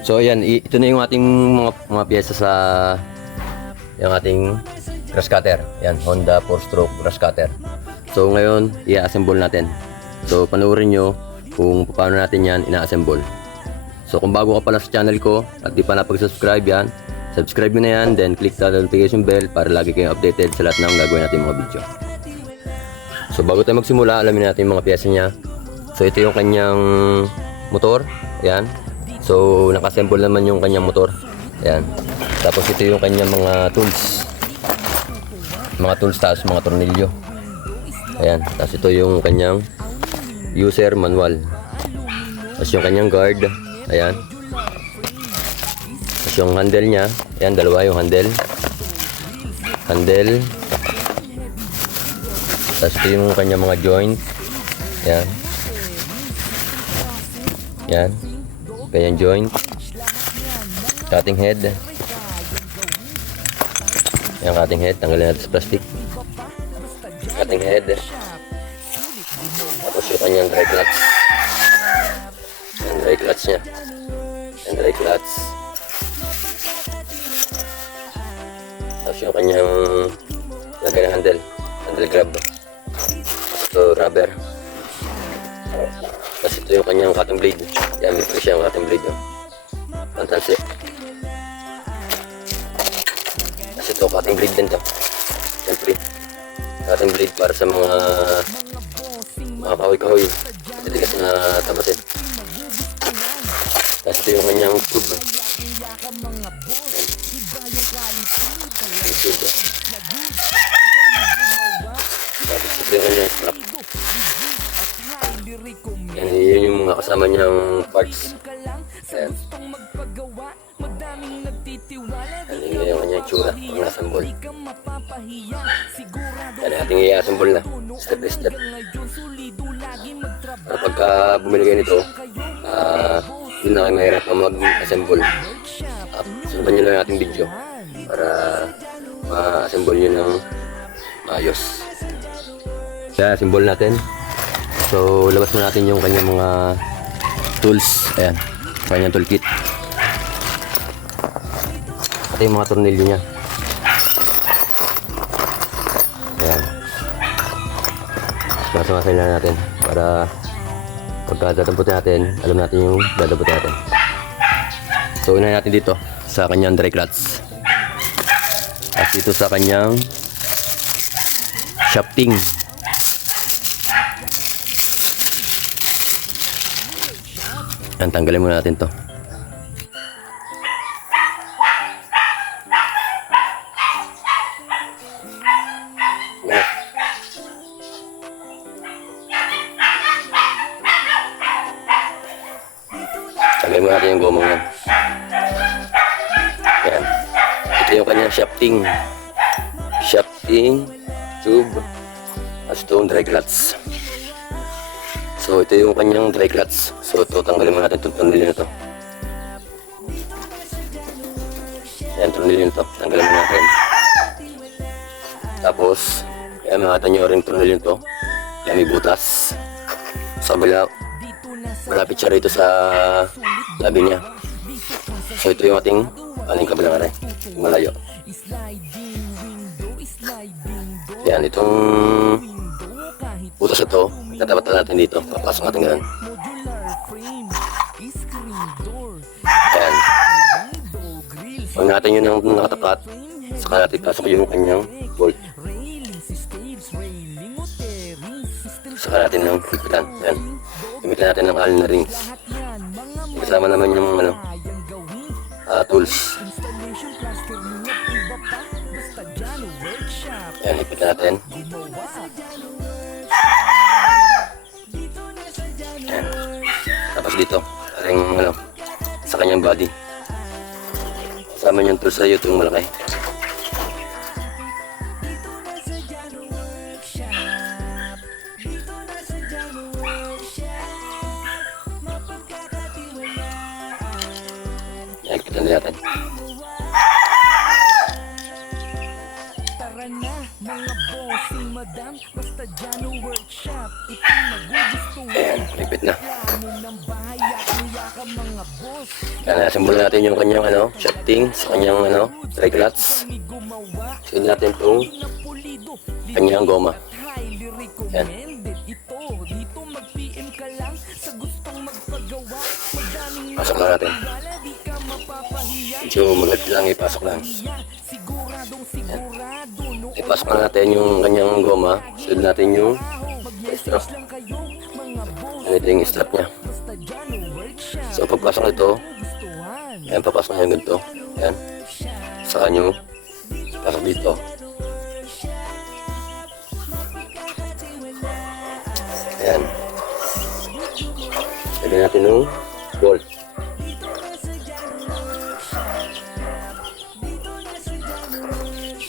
So ayan, ito na yung ating mga pyesa sa yung ating grass cutter. Yan, Honda 4-stroke grass cutter. So ngayon, i-assemble natin. So panoorin nyo kung paano natin yan ina-assemble. So kung bago ka pala sa channel ko at di pa napag-subscribe yan, subscribe mo na yan, then click the notification bell para lagi kayong updated sa lahat ng gagawin natin mga video. So bago tayo magsimula, alamin natin yung mga pyesa niya. So ito yung kanyang motor. Yan. So naka-assemble naman yung kanyang motor. Yan. Tapos ito yung kanyang mga tools. Mga tools tapos mga tornilyo. Ayan. Tapos ito yung kanyang user manual. Tapos yung kanyang guard. Ayan. Tapos yung handle niya. Ayan, dalawa yung handle. Handle. Tapos ito yung kanyang mga joint. Ayan. Ayan. Kanyang joint. Cutting head. Ayan, cutting head. Tanggalin natin sa plastic. Cutting head. Tapos yung kanyang dry clutch. Ayan, dry clutch niya. Ayan, dry clutch. Tapos yung kanyang lagay na handle. Handle grab. Ito rubber. Tapos ito yung kanyang cutting blade. Yan, may free siyang cutting blade. Pantansi. Tapos ito cutting blade din to. Siyempre, cutting blade para sa mga kahoy-kahoy. Titigas na tabasin. Tapos ito yung kanyang tube. Yung tube. Tapos ito yung kanyang strap. Yan, yun yung mga kasama niyang parts. Ayan. Yan yung kanyang tsura pag nasambol. Yan, ating i-assemble na. Step by step. Pero pagka bumili kayo nito, yun na kayo mahirap na mag-assemble. Sundan nyo lang yung ating video para ma-assemble nyo ng maayos. Kaya assemble natin. So labas mo natin yung kanyang mga tools. Ayan, kanyang toolkit. Ito yung mga tornilyo niya. Ayan. Masamasin lang natin para pagka dadamputin natin, alam natin yung dadamputin natin. So unahin natin dito sa kanyang dry clutch. At dito sa kanyang shafting. Yan, tanggalin muna natin to. Tanggalin muna natin yung gomong yan. Yan. Ito yung kanyang shafting. Shafting, tube, at ito yung dry clutch. So ito yung kanyang dry clutch. So ito, tanggalin mo natin itong tornilyo na ito. Yan, tornilyo na ito. Tanggalin mo natin. Tapos, yan, makata nyo rin tornilyo na ito. Yan, may butas. Sa kabila, malapit siya rito sa labi niya. So ito yung ating kabilang aray. Malayo. Yan, itong butas ito, tatapat natin dito. Papasok natin ganun. Ayan. Pag natin yun ang nakatapat, saka natin pasok yung kanyang bolt. Saka natin ng higpitan. Ayan. Gamitin natin ng allen na rings. Kasama naman yung tools. Ayan, higpitan natin. Ayan. Tapos dito, aring sa kanyang body. Kasama niyang tools sa iyo itong malaki. Ayan, kita na natin. Mga bossing madam, basta dyan o workshop. Ito magugustuhan. Ayan, lipit na. Plano ng bahay, yakuya ka mga boss. Yan, assemble natin yung kanyang shafting sa kanyang brake clutch. Sunod natin itong kanyang goma. Yan. Pasok lang natin. Medyo magat lang, ipasok lang. Yan. Ipasok na natin yung kanyang goma. Sunod natin yung strap. Ito yung strap niya. So pagpasok nito, ayan, papasok na yung ganito. Ayan. Saka nyo, pasok dito. Ayan. Lagyan natin yung bolt.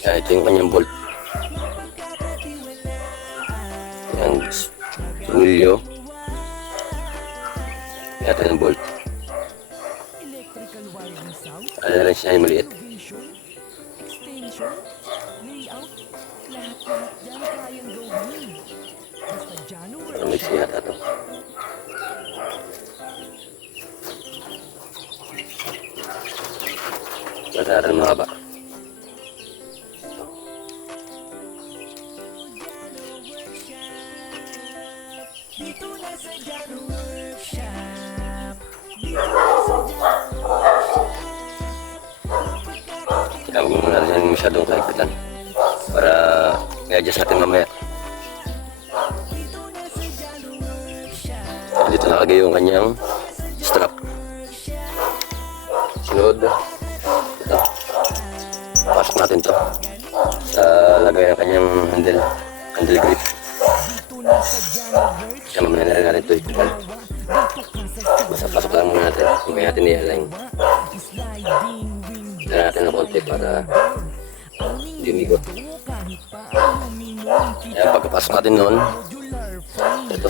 Ayan, ito yung kanyang bolt. Ayan, tumilyo. Ayan, ito yung bolt. Ano na rin siya yung maliit. Pero may siya yata ito. Bataran mga ba? Kaya huwag muna rin masyadong kahipitan para i-adjust natin mamaya. Dito nakagay yung kanyang strap. Sunod, ito. Pasok natin to sa lagay ng kanyang handle grip. Kaya mamaya na rin natin ito ito. Basta pasok lang muna natin. Hindi natin i-align. Tara natin ng konti para hindi umigot. Kaya pagkapasok natin noon, ito.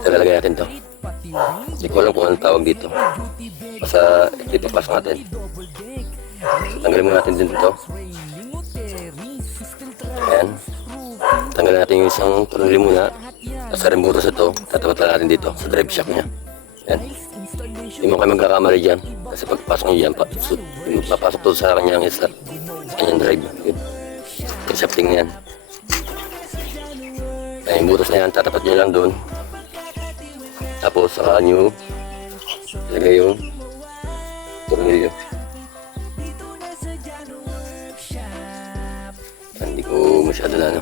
Ito lalagay natin to. Hindi ko alam kung anong tawag dito. Basta ito ipapasok natin. Tanggalin mo natin din dito. Ayan. Tanggalin natin yung isang panuli muna. Tapos sa remotos ito, tatapat natin dito sa drive shaft niya. Ayan. Hindi mo kayo magkakamali dyan. Kasi pagpasok nyo dyan, papasok to sa kanyang start. Sa kanyang drive. Yung shafting na yan. Ayan, yung butos na yan, tatapat nyo lang doon. Tapos saka nyo ilagay yung tornilyo. Hindi ko masyado na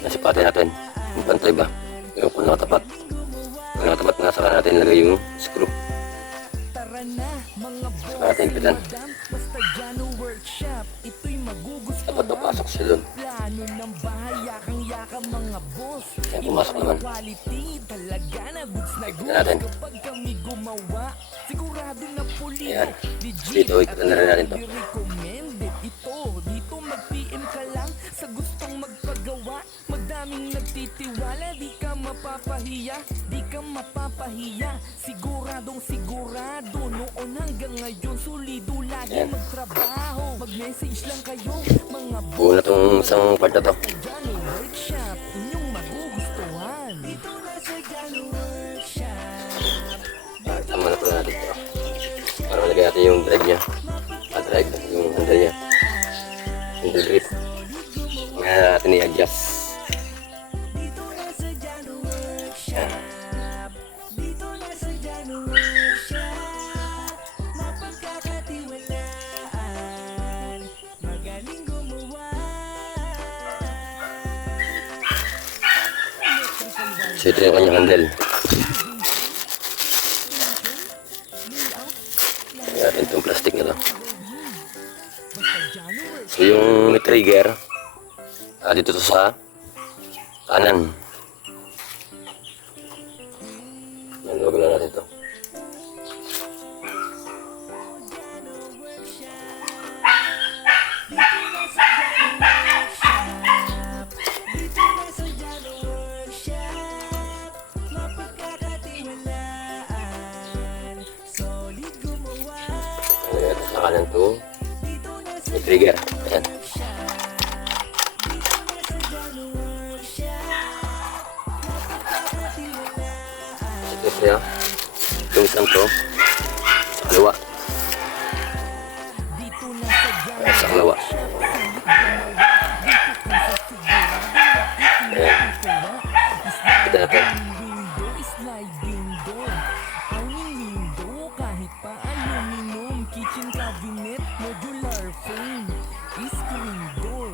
nasipatin natin yung pantay ba yung kung nakatapat na saka natin ilagay yung screw saka natin ipitan. Dapat napasok siya doon. Yan, pumasok naman. Tignan natin. Ayan. Dito, ikutan na rin natin ito. Magdaming nagtitiwala, di ka mapapahiya, siguradong sigurado, noon hanggang ngayon, solido lagi magtrabaho, mag-message lang kayo, mga buo na itong isang part na ito. Jano Workshop, inyong magugustuhan. Tama na po natin ito. Para malagay natin yung drive niya. Drive, yung handle niya. Handle grip. Ngayon natin i-adjust. Yan. So ito yung kanyang handle. Lagyan natin itong plastic na ito. So yung trigger, dito to sa kanan. Yan, luwag lang natin ito. Ito sa kanan to. Yung trigger. Ayan. Ito siya. Tuwid lang to. Kaliwa. Sa kaliwa. Ayan. Kita natin. Sliding door, hanging window, kahit pa aluminum, kitchen cabinet, modular frame, screen door,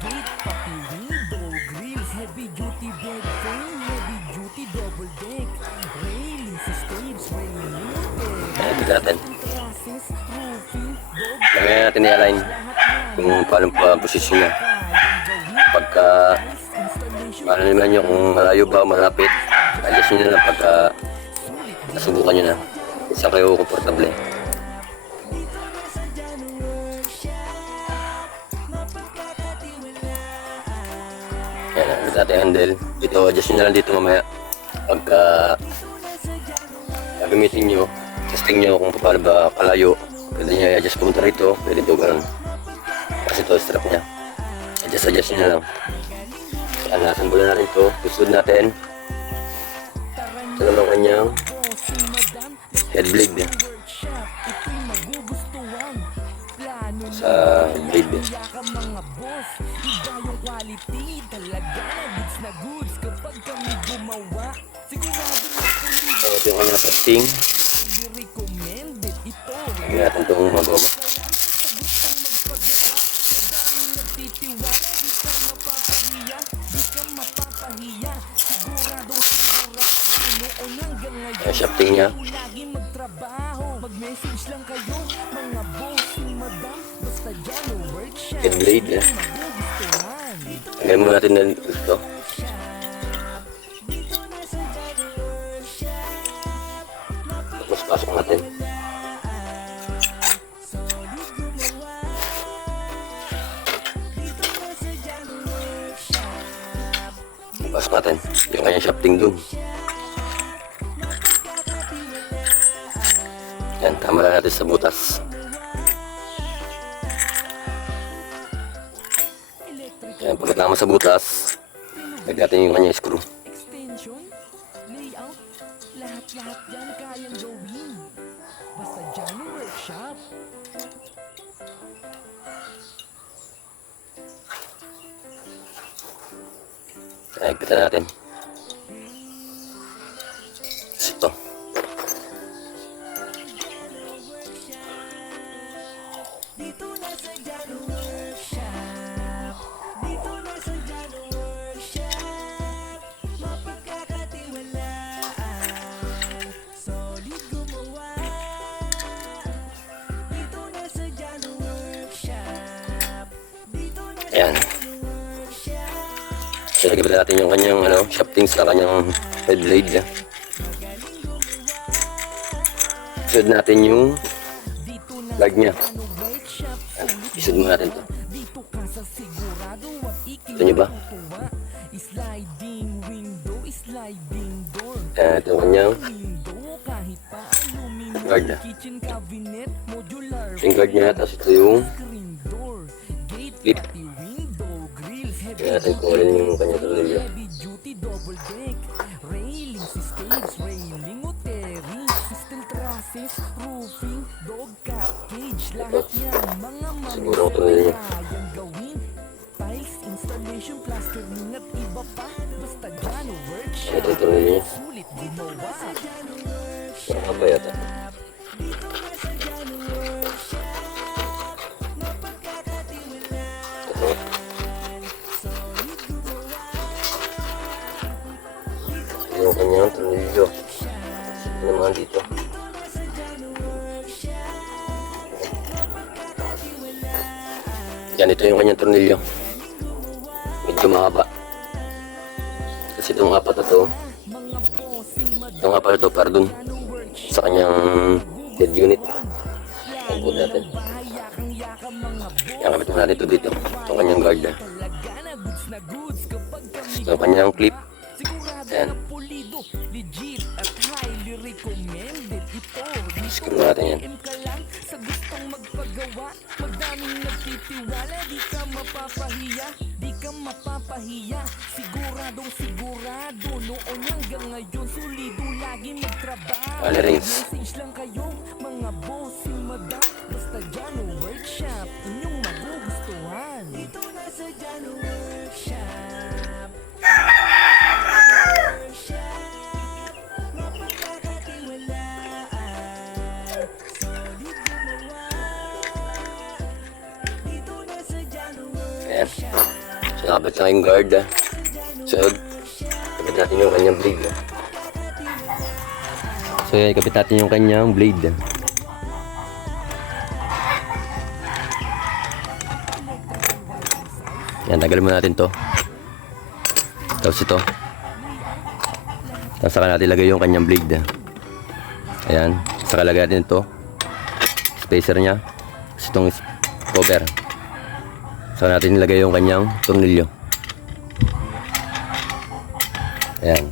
gate, pati window, grills, heavy duty bed frame, heavy duty double deck, railing sa stage, railing, Ayan, kita natin. trusses, roofing, dog, Lagyan natin i-align kung paano pa posisyon niya. Pagka paano naman nyo kung malayo ba o malapit, adjust nyo na lang pagka nasubukan nyo na. Saan kayo komportable. Yan, ang natin handle. Dito, adjust nyo na lang dito mamaya. Pagka gagamitin nyo, testing nyo kung paano ba kalayo. Pwede nyo i-adjust pumunta rito, pwede ito ganun. Kasi ito strap niya. Adjust nyo na lang. Yan, nasambulan natin ito. Tusod natin. Ito naman kanyang head blade niya. Sa blade niya. ka mga boss, iba yung quality, talaga na goods na goods, kapag kami gumawa, sigurado na pulido, So, ito yung kanyang testing. hindi recommended ito. Lagyan natin itong magoma. Nagtitiwala, di ka mapapahiya, di ka mapapahiya, siguradong sigurado, noon hanggang ngayon, Yung shafting niya. lagi magtrabaho, mag-message lang kayo, mga boss, si madam, basta dyan yung workshop, Head blade niya. magugustuhan. Lagyan muna natin na ito. Tapos pasok natin. Pasok natin. Yung kanyang shafting dun. Yan, tama lang natin sa butas. Yan, pagkatama sa butas, lagyan natin yung kanyang screw. Extension, layout, lahat-lahat yan kayang gawin. Basta dyan yung workshop. Ay, kita natin. Ito. Dito na sa Jano Workshop. Dito na sa Jano Workshop. Mapagkakatiwalaan. Solid gumawa. Dito na sa Jano Workshop. Dito na sa Ayan. Jano Workshop. So, lagyan natin yung kanyang shafting sa kanyang head blade niya. Isod natin yung Dito na lag niya. Jano Workshop. Isod mo natin to. Dito ka sa sigurado at Ito nyo ba? ikilatuwa. Sliding window, sliding door. Ayan, ito yung kanyang Window kahit pa aluminum. guard niya. Kitchen cabinet, modular Yung guard niya, tapos ito yung screen door. Gate Clip. pati window, grills, heavy Kaya natin kung alin yung kanyang tornilyo. heavy duty double deck. Railing si stage, railing o terry. System trusses, roofing, dog cat cage. Lahat yan mga Siguro ang tornilyo. kayang gawin. Tiles, installation, plastering at iba pa. Basta dyan o workshop. Ito yung tornilyo niya. Sulit gumawa. Parang ba yata? Ito. Yung kanyang tornilyo. Ito naman dito. Yan, ito yung kanyang tornilyo. Medyo mahaba. Kasi itong apat na to, itong apat na to para dun sa kanyang head unit. Yan po natin. Yan, kapit mo natin ito dito. Itong kanyang guard na. Ito yung kanyang clip. Yan. Legit at highly recommended ito. Screw natin yan. M ka lang sa gustong magpagawa. Magdaming nagtitiwala, di ka mapapahiya. Di ka mapapahiya. Siguradong sigurado, noon hanggang ngayon solido lagi magtrabaho. Wala rings. Message lang kayo, mga bossing madam. Basta Jano Workshop, inyong magugustuhan. Dito na sa Jano Workshop. Ayan. So, nakabit na yung guard. Sunod, kapit natin yung kanyang blade. So, yan, kapit natin yung kanyang blade. Yan, tagalin mo natin to. Tapos ito. Tapos saka natin ilagay yung kanyang blade. Ayan. Saka lagay natin ito. Spacer niya. Tapos itong cover. Saka natin ilagay yung kanyang tornilyo. Ayan.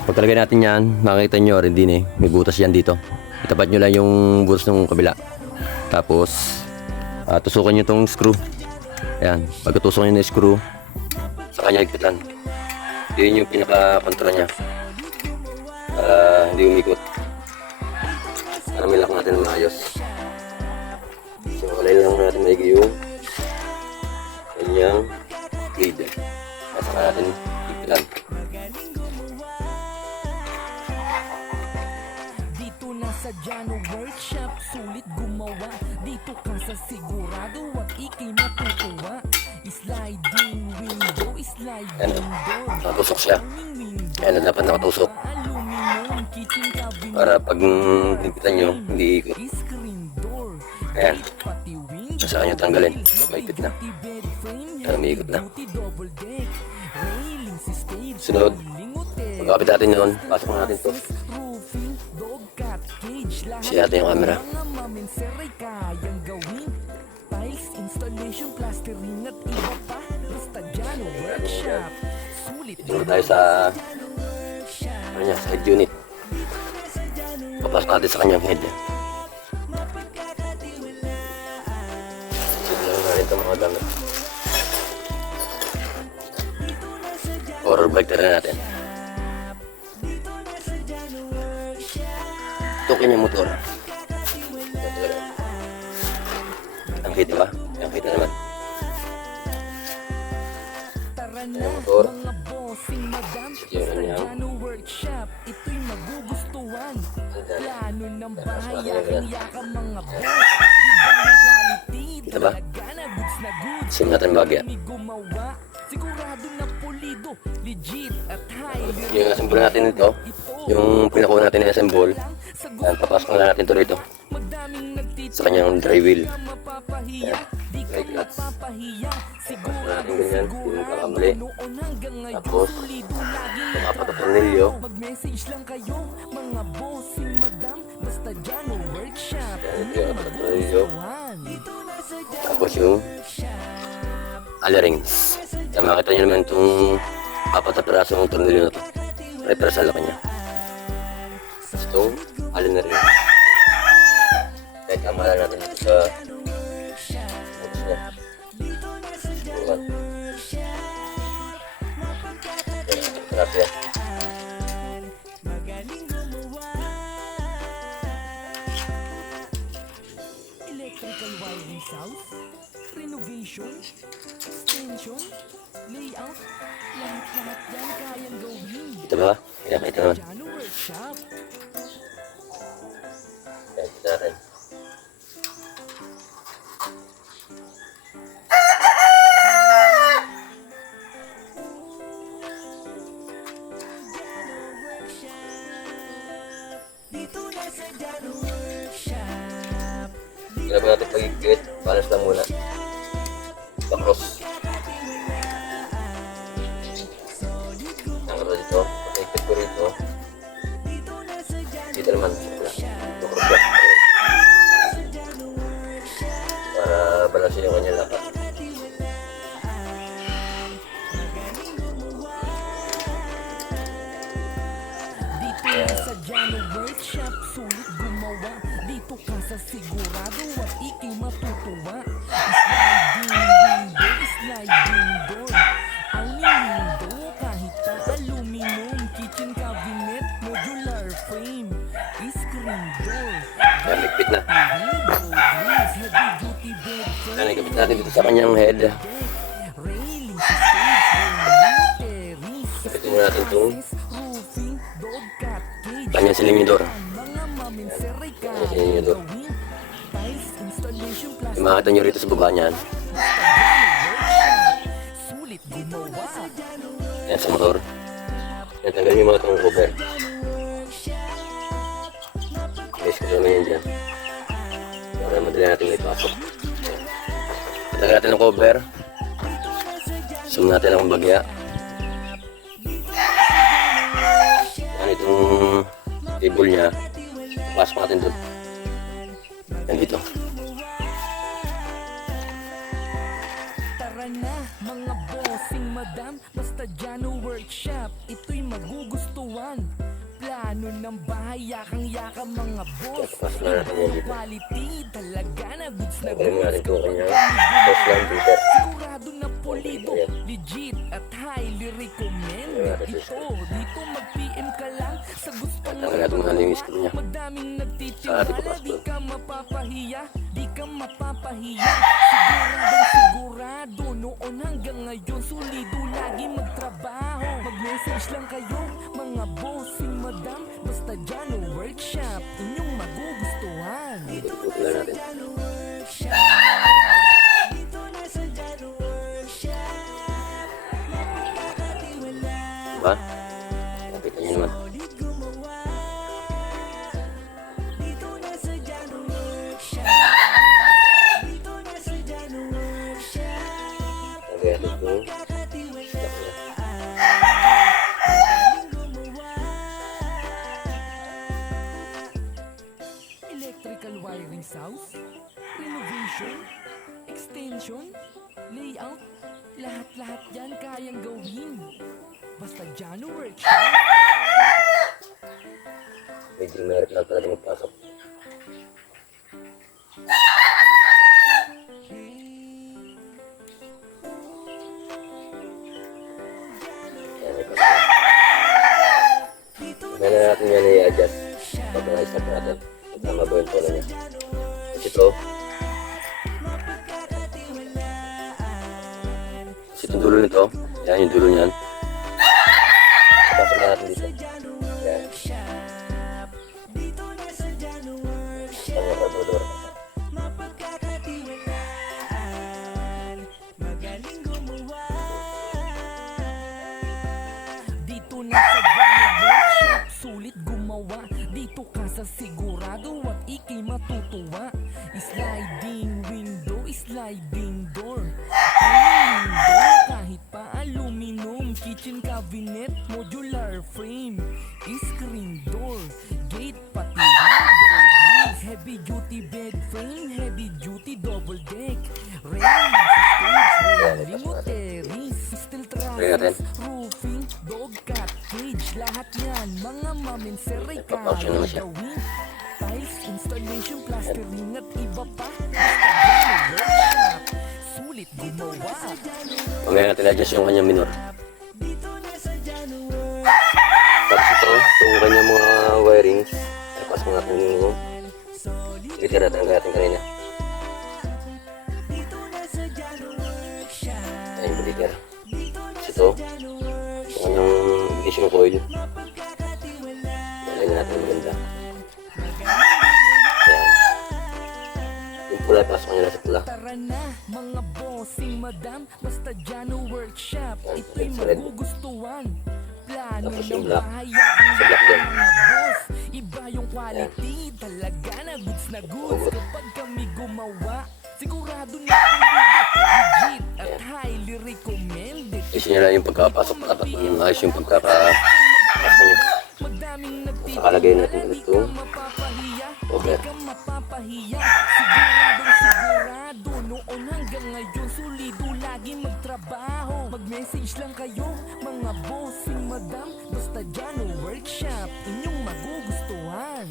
Pagkalagay natin yan, makikita nyo rin din may butas yan dito. Itapat nyo lang yung butas ng kabila. Tapos, tusukan nyo itong screw. Ayan. Pagkatusok nyo na yung screw, sa kanya higpitan. Yun yung pinaka-control niya. Para hindi umikot. Para may lock natin maayos. So, walay lang natin maigi yung kanyang blade. At saka natin higpitan. Dito na sa Jano Workshop, sulit gumawa. Dito ka sa sigurado at ikay matutuwa. Sliding window, sliding door. Nakatusok siya. Ayan, dapat nakatusok. Aluminum kitchen cabinet. Para pag higpitan nyo, hindi ikot. Screen door. Ayan. Pati window. Saka nyo tanggalin. Maipit na. Bed frame. Ayan, umiikot na. Double deck. Railing si stage. Sunod. Railing hotel. Pagkakapit natin yun, pasok na natin to. Roofing, dog cat cage. Lahat Siya natin yung camera. mga mamenser ay kayang gawin. Tiles, installation, plastering at iba pa. Basta Jano Workshop. Sulit Dito tayo sa ano niya, side unit. Papasok natin sa kanyang head. Sige lang natin itong mga gamit. Horror bike na natin. Tukin yung motor. Ang kita ba? Ang kita naman. Tara na, motor. mga bossing madam. Yun Sa yan. Jano Workshop, ito'y magugustuhan. Plano ng bahay, Mas aking yakang mga boss. Ibang quality, Kita ba? talaga na goods na goods. Sim natin bagya. Kami gumawa, sigurado na pulido, legit at highly Yung assemble natin ito, yung pinakuha natin na assemble, yan, papasok na natin ito rito magdaming nagtitipid. sa kanyang dry wheel. Mapapahiya, di ka Brake clutch. mapapahiya. Pasok na natin ganyan, yung kakamali. Noon hanggang ngayon, Tapos, sulido lagi yung apat na tornilyo. mag-message lang kayo, mga bossing madam. Basta Jano Workshop, Yan, inyong yung apat na tornilyo. magugustuhan. Dito na sa Jano Tapos yung allen rings. Kaya makita nyo naman itong apat na piraso ng tornilyo na ito. Pare-para sa laki niya. Tapos itong allen na ring. Kahit kamala natin ito sa tapos na. Bukan. Sarap yan. electrical wiring south, renovation, extension, layout, lahat-lahat yan kayang gawin. Ito ba? Kaya kita naman. Jano Workshop. Kaya kita natin. Dito na sa Jano Workshop. Kailangan natin pag-igit. Balance lang muna. Bakros. Ang karo dito. Pag-igit ko rito. Dito naman. Bakros lang. Para balansin yung kanyang lakas. Dito na sa Jano Workshop, sulit gumawa. Dito ka sa sigurado at ikay matutuwa. Sliding window, sliding door. natin dito sa kanyang head. Railing sa stage, terrace, Kapitin natin itong roofing, dog cat cage, kanyang silingidor. mga maminseray ka, Kanyang silingidor. tiles, installation, plastic, Yung makita nyo rito sa baba niyan. sulit gumawa. Yan sa motor. Yan, tanggalin yung mga itong cover. Guys, ko naman yan dyan. Para madali natin may pasok. Tanggalin natin ang cover. Zoom natin ang bagya. Yan itong table niya. Pasok natin doon. Yan dito. Tara na mga bossing madam, basta Jano Workshop, ito'y magugustuhan. Plano ng bahay, yakang-yaka mga boss. Pasok na natin yan dito. Quality, talaga na goods na Tanggalin mo goods. natin itong kanyang first line filter. Sigurado na pulido, legit at highly recommended. Ito, dito mag-PM ka lang sa gusto mo. Tanggalin natin muna yung screw niya. Madaming Sa ating nagtitiwala, papas di doon. ka mapapahiya, di ka mapapahiya. Sigurado, noon hanggang ngayon, sulido lagi magtrabaho. Mag-message lang kayo, mga bossing madam, basta Jano Workshop, inyong magugustuhan. Tingnan natin. Diba? Nakita niyo naman. Okay, ito. Electrical wiring house, renovation, extension, layout, lahat-lahat yan kayang gawin. Basta Jano Workshop. Medyo meron lang talaga magpasok. Ayan, may pasok. Tingnan na natin yan i-adjust. Pag na-start natin. Tama ba yung tono niya? Kasi ito. Kasi itong dulo nito. Yan yung dulo niyan. Pasok na natin dito. Yan. Tama ba ito? Dito na sa Jano Workshop, sulit gumawa. Dito ka sa sigurado at ikay matutuwa. Sliding window, sliding door. Sliding window, kahit pa aluminum. Kitchen cabinet, modular frame. Screen door, gate pati window grills. Heavy duty bed frame, heavy duty double deck. Railing stage, railing mo terrace. Steel trusses, roofing, dog cat cage. Lahat yan, mga maminseray Nagpa-function naman siya. gawin. Tiles, installation, plastering at iba pa. Basta Jano Workshop, sulit gumawa. Mamaya natin adjust yung kanyang minor. Tapos itong kanyang mga wirings. Tapos mo natin yung filter natin ang natin kanina. Ayan yung filter. Tapos ito, yung kanyang ignition coil. Lalagyan natin yung maganda. Ayan. Yung pula, pasok nyo na sa pula. Tara na, mga bossing madam, basta Jano Workshop, ito'y Sa red. magugustuhan. Plano Tapos ng yung black. bahay, Sa black din. mga boss, iba yung quality, talaga na goods na goods. Kapag kami gumawa, sigurado na legit at highly recommended. Ayusin nyo lang yung pagkapasok. Dapat ayos yung pagkapasok nyo. Madaming Nakalagay natin di ito. ka mapapahiya, Okay. di ka mapapahiya. Sigurado, noon hanggang ngayon, sulido lagi magtrabaho. Mag-message lang kayo, mga bossing madam, basta Jano Workshop, inyong magugustuhan.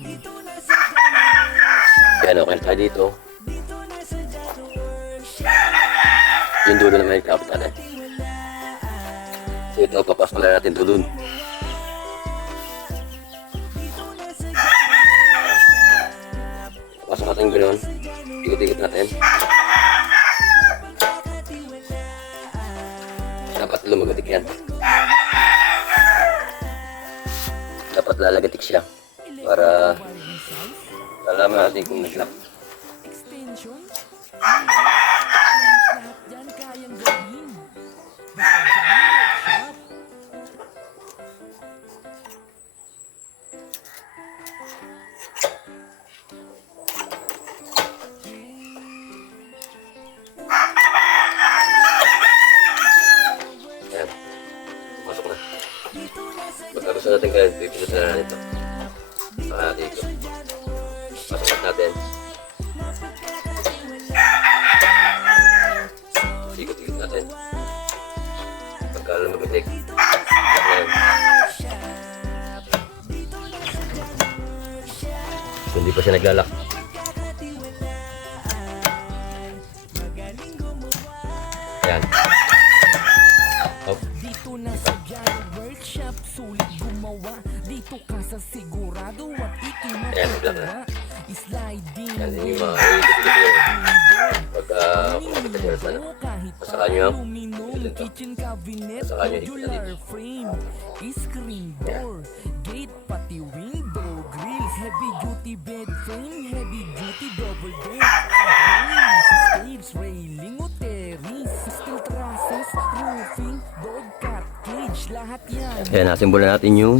Yan, okay tayo dito. Yung dulo na may kapit natin. So ito, papasok na natin ito dun. Pasok natin gano'n. Ikot-ikot natin. tatlo magatick yan. Dapat lalagatik siya para alaman natin kung nag-lock. Extension? Lahat yan kayang gawin. Basta dyan, workshop. Ayan. Masok na. Pagka gusto natin kaya, pipindot na natin ito. Saka natin ito. Pasok natin. Ikot-ikot natin. Pagka lumagitik. Ayan. So, hindi pa siya naglalak. Ayan. Oh. Dito na sa Jano Workshop, sulit gumawa. Dito ka sa sigurado at Ayan, naglalak na. ikinatutuwa. Sliding Yan din yung mga ikot-ikot nyo. Pagka kumakita nyo na sana. Masaka nyo ang aluminum, ikot ito. kitchen cabinet, Masaka nyo ikot na modular dito. frame, screen door, gate, pati window, grills, heavy duty bed frame, heavy duty double deck, railings, stage, railing, o terrace, steel trusses, roofing, dog cat cage, lahat yan. Ayan, nasimbolan natin yung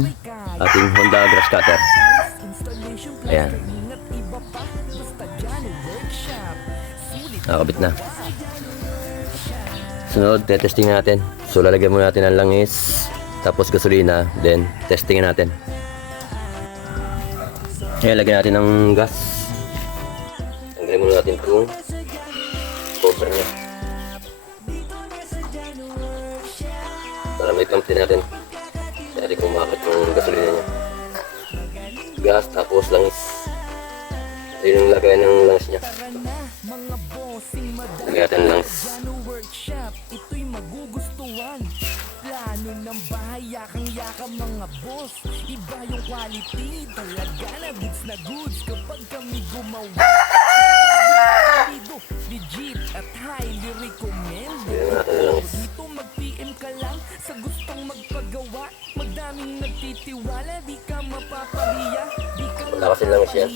ating Honda grass cutter. Installation, Ayan. plastering at iba pa, basta Jano Workshop. Sulit Nakakabit na. Sunod, testing natin. So, lalagyan muna natin ng langis, tapos gasolina, then testingin natin. Ayan, lagyan natin ng gas. Tanggalin muna natin itong cover niya. Para may pump din natin. Kaya kung makakit yung gasolina niya. Gas, tapos langis. Ayun yung lagay ng langis niya. Tara na, mga bossing madami. Lagyan natin ng langis. Jano Workshop, ito'y magugustuhan. Plano ng bahay, yakang-yakang mga boss. Iba yung quality, talaga na goods kapag kami gumawa. Legit at highly recommended. Lagyan natin ng langis. Dito mag-PM ka lang sa gustong magpagawa. Magdaming nagtitiwala, di ka mapapahiya. Di ka Wala kasi langis yan.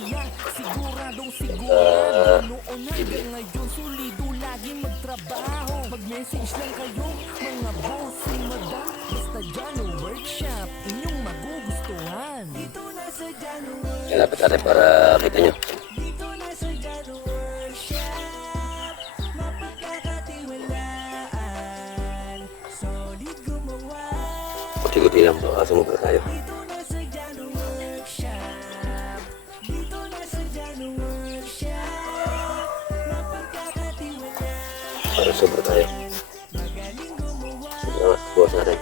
Siguradong sigurado. Noon hanggang ngayon, solido lagi magtrabaho. Mag-message lang kayo, mga boss, madam. Basta Jano Workshop, inyong magugustuhan. Dito na sa Jano Workshop. Kalapit natin para kita nyo. Dito na sa Jano Workshop. Mapagkakatiwalaan. Solid gumawa. Kuti-kuti lang, baka sumubra tayo. Dito na sa Jano Workshop. Dito na sa Jano Workshop. Mapagkakatiwalaan. Para sobra tayo. Magaling gumawa. Salamat, bukas natin.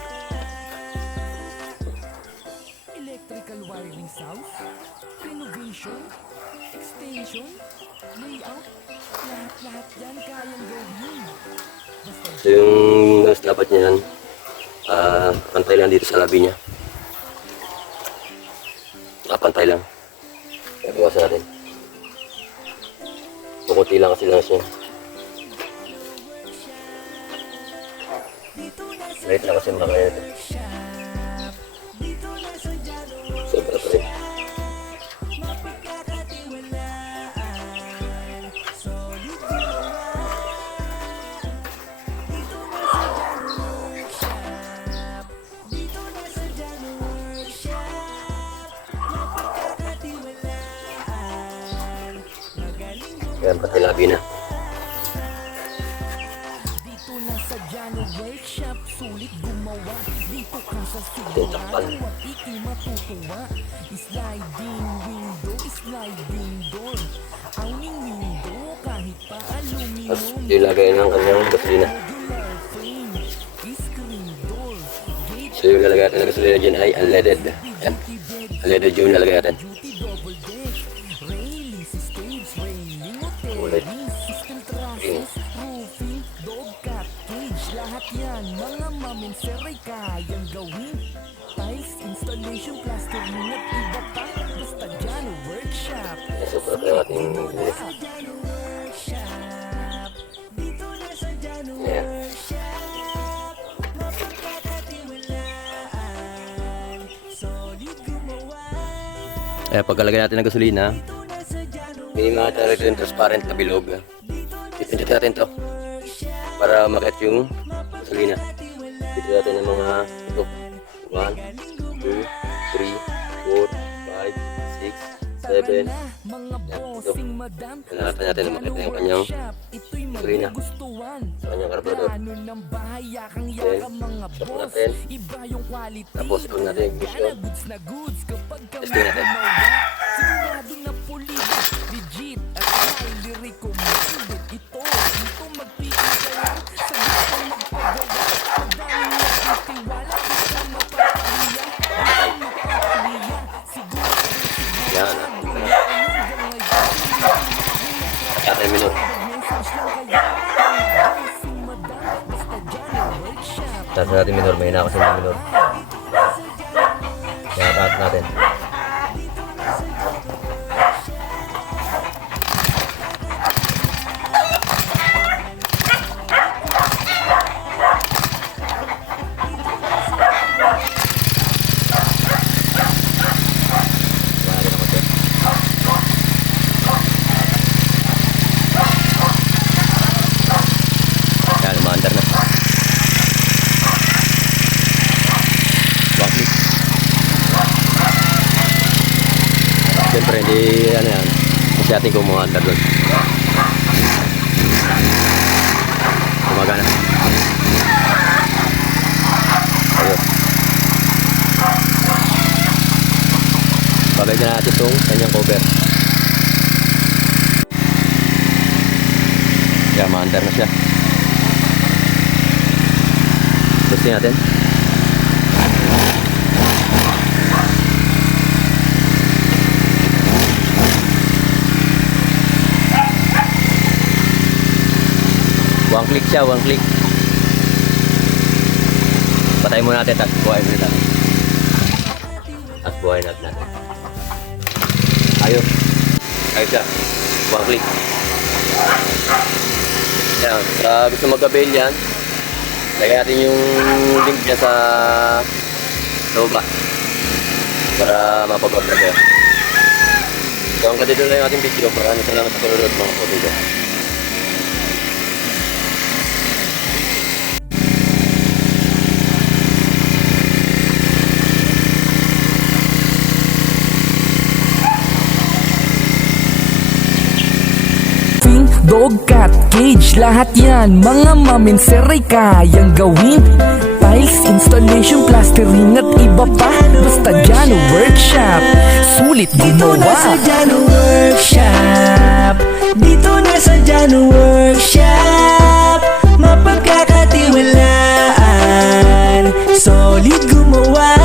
Electrical wiring sounds, renovation, extension, layout, lahat-lahat yan kayang gawin. Basta So yung gas dapat niyan, pantay lang dito sa labi niya. Pantay lang. Kaya bukas natin. Pukunti lang kasi langis niya. Light lang kasi makakaya ito. workshop, dito na sa Jano Sobra pa rin. mapagkakatiwalaan. Solid gumawa. Dito na sa Jano Workshop. Dito na sa Jano Workshop. Mapagkakatiwalaan. Magaling gumawa. Kaya pantay labi na. Dito na sa Jano Workshop, sulit gumawa. Dito ka sa Tintakpan. sigurado at ikay matutuwa. Sliding window, sliding door. Awning window, kahit pa Tapos aluminum. ilagay ng kanyang gasolina. Modular frame, screen door, gate, So yung lalagay natin ng gasolina dyan ay unleaded. Yan. duty bed, Unleaded yung lalagay natin. duty double deck, railings, stage railing, Ulit. hotelings, steel trusses, roofing, dog cat cage, lahat yan, mga mamenser ay kayang gawin. Tiles, installation, plastering at iba pa, basta Jano Workshop. Sobra pa yung ating bilis. Sa Jano Workshop, dito na sa Jano Ayan. Workshop. pagkalagay natin ng gasolina, may mga talaga yung transparent na bilog. Ipindot natin to para makit yung gasolina. Dito natin ng mga ito. 1, 2, 3, 4, 5, 6, 7. Ito. Kailangan natin na makita yung kanyang gasolina sa kanyang karburador. Then, stop natin. Tapos, kung natin yung ignition, testing natin. Yan. Atin minor. Tapos natin minor, may nakasin ng minor. Kaya taas natin. Yan, umaandar na. Bakit? Siyempre, hindi ano yan. Kasi ating kung umaandar doon. Gumagana. Ayun. Pagay na natin itong kanyang cover. Yan, umaandar na siya. Testing natin. One click siya, one click. Patay muna natin, tapos buhayin muna natin. Tapos buhayin natin. Ayun. Ayun siya. One click. Yan. Gusto mag-avail yan. Lagay natin yung link niya sa loba para mapag-order kayo. So hanggang dito na yung ating video. Maraming salamat sa panonood mga kapatid. Dog, cat, cage, lahat yan mga maminser ay kayang gawin. Tiles, installation, plastering at iba pa. Basta Jano Workshop, sulit gumawa. Dito na sa Jano Workshop, dito na sa Jano Workshop, mapagkakatiwalaan, solid gumawa.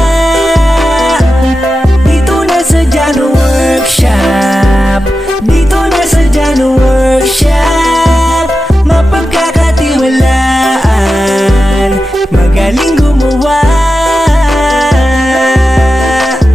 Dito na sa Jano Workshop, dito na sa Jano Workshop, mapagkakatiwalaan, magaling gumawa.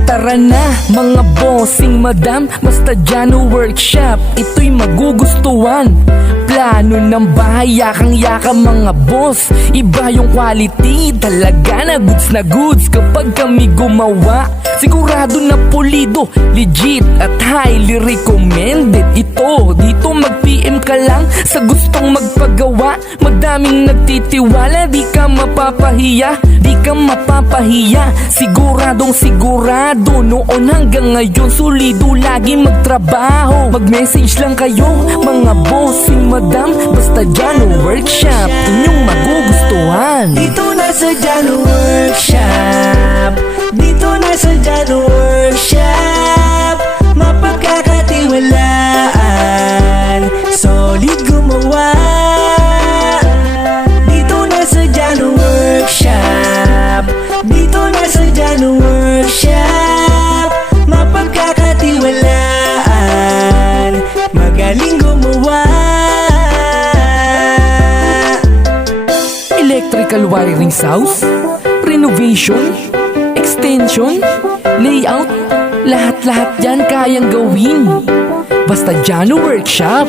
Tara na mga bossing madam, basta Jano Workshop, ito'y magugustuhan. Plano ng bahay, yakang-yaka mga boss, iba yung quality, talaga na goods kapag kami gumawa. Sigurado na pulido, legit at highly recommended. Ito, dito mag-PM ka lang sa gustong magpagawa. Madaming nagtitiwala, di ka mapapahiya, di ka mapapahiya. Siguradong sigurado, noon hanggang ngayon solido lagi magtrabaho. Mag-message lang kayo mga bossing madam, basta Jano Workshop, inyong magugustuhan. Dito na sa Jano Workshop, dito na sa Jano Workshop, mapagkakatiwalaan, solid gumawa. Dito na sa Jano Workshop, dito na sa Jano Workshop, mapagkakatiwalaan, magaling gumawa. Electrical wiring house, renovation, extension, layout, lahat-lahat yan kayang gawin. Basta Jano Workshop,